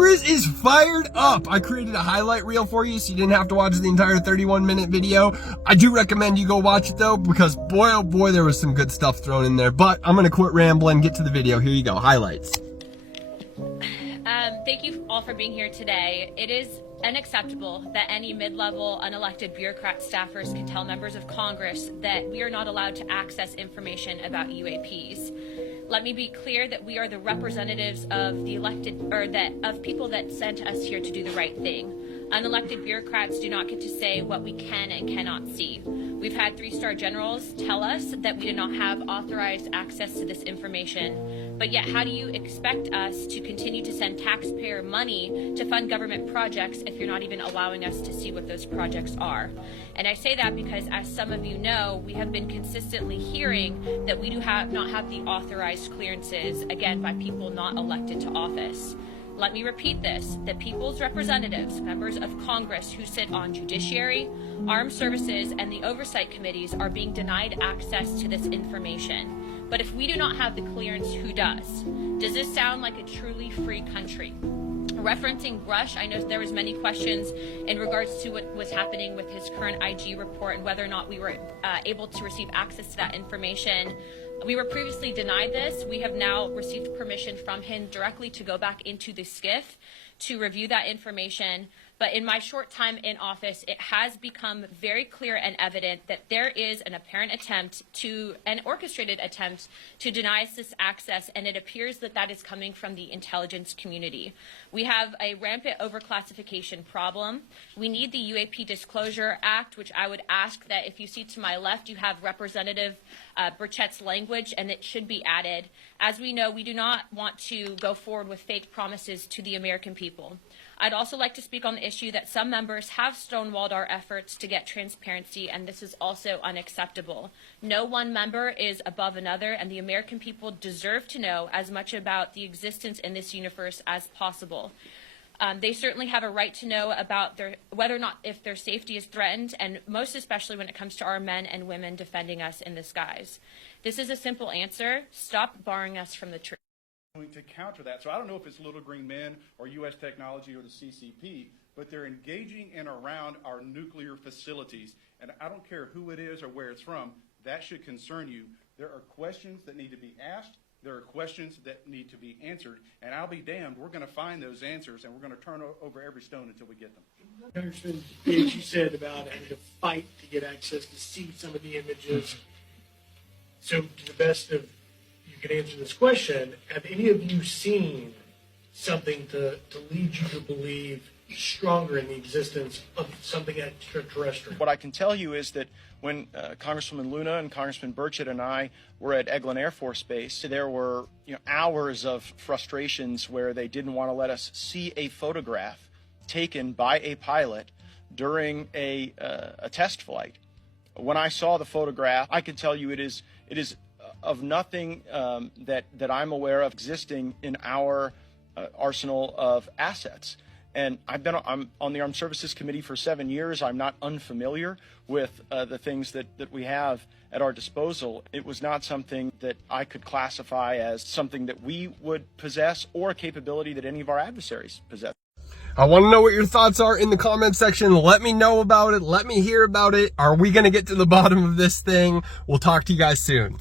Is fired up. I created a highlight reel for you so you didn't have to watch the entire 31-minute video. I do recommend you go watch it though, because boy oh boy, there was some good stuff thrown in there. But I'm gonna quit rambling, get to the video. Here you go, highlights. Thank you all for being here today. It is unacceptable that any mid-level unelected bureaucrat staffers can tell members of Congress that we are not allowed to access information about UAPs. Let me be clear that we are the representatives of the elected, or that of people that sent us here to do the right thing. Unelected bureaucrats do not get to say what we can and cannot see. We've had 3-star generals tell us that we do not have authorized access to this information. But yet, how do you expect us to continue to send taxpayer money to fund government projects if you're not even allowing us to see what those projects are? And I say that because, as some of you know, we have been consistently hearing that we do not have the authorized clearances, again, by people not elected to office. Let me repeat this. The people's representatives, members of Congress who sit on judiciary, armed services, and the oversight committees are being denied access to this information. But if we do not have the clearance, who does? Does this sound like a truly free country? Referencing Rush, I know there was many questions in regards to what was happening with his current IG report and whether or not we were able to receive access to that information. We were previously denied this. We have now received permission from him directly to go back into the SCIF to review that information. But in my short time in office, it has become very clear and evident that there is an apparent an orchestrated attempt to deny us this access, and it appears that that is coming from the intelligence community. We have a rampant overclassification problem. We need the UAP Disclosure Act, which I would ask that if you see to my left, you have Representative Burchett's language, and it should be added. As we know, we do not want to go forward with fake promises to the American people. I'd also like to speak on the issue that some members have stonewalled our efforts to get transparency, and this is also unacceptable. No one member is above another, and the American people deserve to know as much about the existence in this universe as possible. They certainly have a right to know about whether or not if their safety is threatened, and most especially when it comes to our men and women defending us in the skies. This is a simple answer. Stop barring us from the truth. To counter that. So I don't know if it's Little Green Men or U.S. Technology or the CCP, but they're engaging in around our nuclear facilities. And I don't care who it is or where it's from, that should concern you. There are questions that need to be asked. There are questions that need to be answered. And I'll be damned, we're going to find those answers, and we're going to turn over every stone until we get them. Congressman, you said about having to fight to get access to see some of the images. So to the best of you can answer this question, have any of you seen something to lead you to believe stronger in the existence of something extraterrestrial? What I can tell you is that when Congresswoman Luna and Congressman Burchett and I were at Eglin Air Force Base, there were hours of frustrations where they didn't want to let us see a photograph taken by a pilot during a test flight. When I saw the photograph, I can tell you it is of nothing that I'm aware of existing in our arsenal of assets. And I'm on the Armed Services Committee for 7 years. I'm not unfamiliar with the things that we have at our disposal. It was not something that I could classify as something that we would possess or a capability that any of our adversaries possess. I want to know what your thoughts are in the comment section. Let me know about it. Let me hear about it. Are we going to get to the bottom of this thing? We'll talk to you guys soon.